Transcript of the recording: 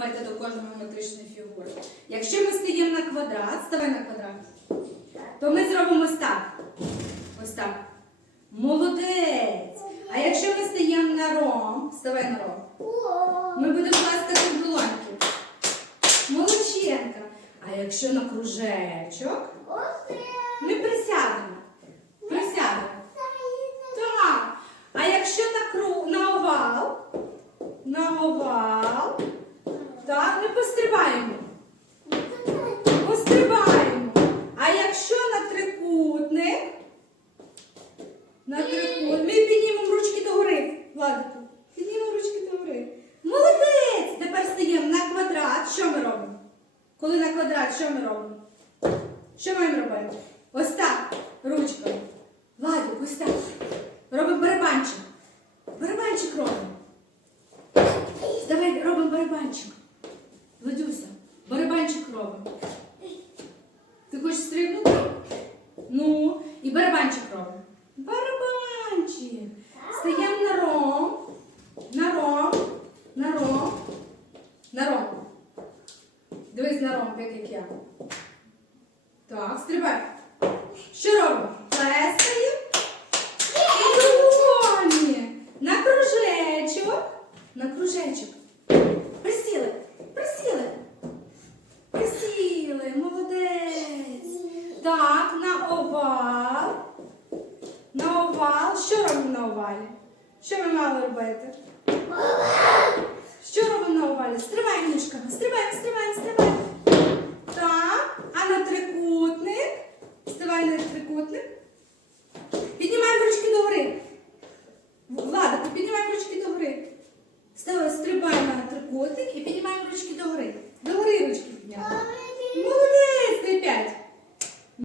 робити до кожної геометричної фігури. Якщо ми стаємо на квадрат, ставай на квадрат, то ми зробимо ось так. Ось так. Молодець. А якщо ми стаємо на ром, ставай на ром, ми будемо плескати в долоньки. Молодчинка. А якщо на кружечок, ми присядемо. Присядемо. Так. А якщо на кру на овал, на овал, так, ми пострибаємо. Пострибаємо. А якщо на трикутник, на трикутник, ми піднімемо ручки догори. Владику, піднімемо ручки догори. Молодець! Тепер стаємо на квадрат. Що ми робимо? Коли на квадрат, що ми робимо? Що маємо робити? Ось так, ручкою. Владик, ось так. Робимо барабанчик. Барабанчик робимо. Давай робимо барабанчик. Владюся, барабанчик робимо. Ти хочеш стрибнути? Ну, і барабанчик робимо. Барабанчик. Стаємо на ром. На ром. На ром. На ром. Дивись на ром, як я. Так, стрибай. Що робимо? Плескаємо. І долоні. На кружечок. На кружечок. Присіли. Присіли. Присіли. Молодець. Так, на овал. На овал. Що робимо на овалі? Що ми мали робити? Що робимо на овалі? Стрибаємо ніжками. Стрибаємо, стрибаємо, стрибаємо. Так. А на трикутник. Ставай на трикутник. Піднімаємо ручки догори. Влада, піднімаємо ручки догори. Ставай, стрибаємо на трикутник і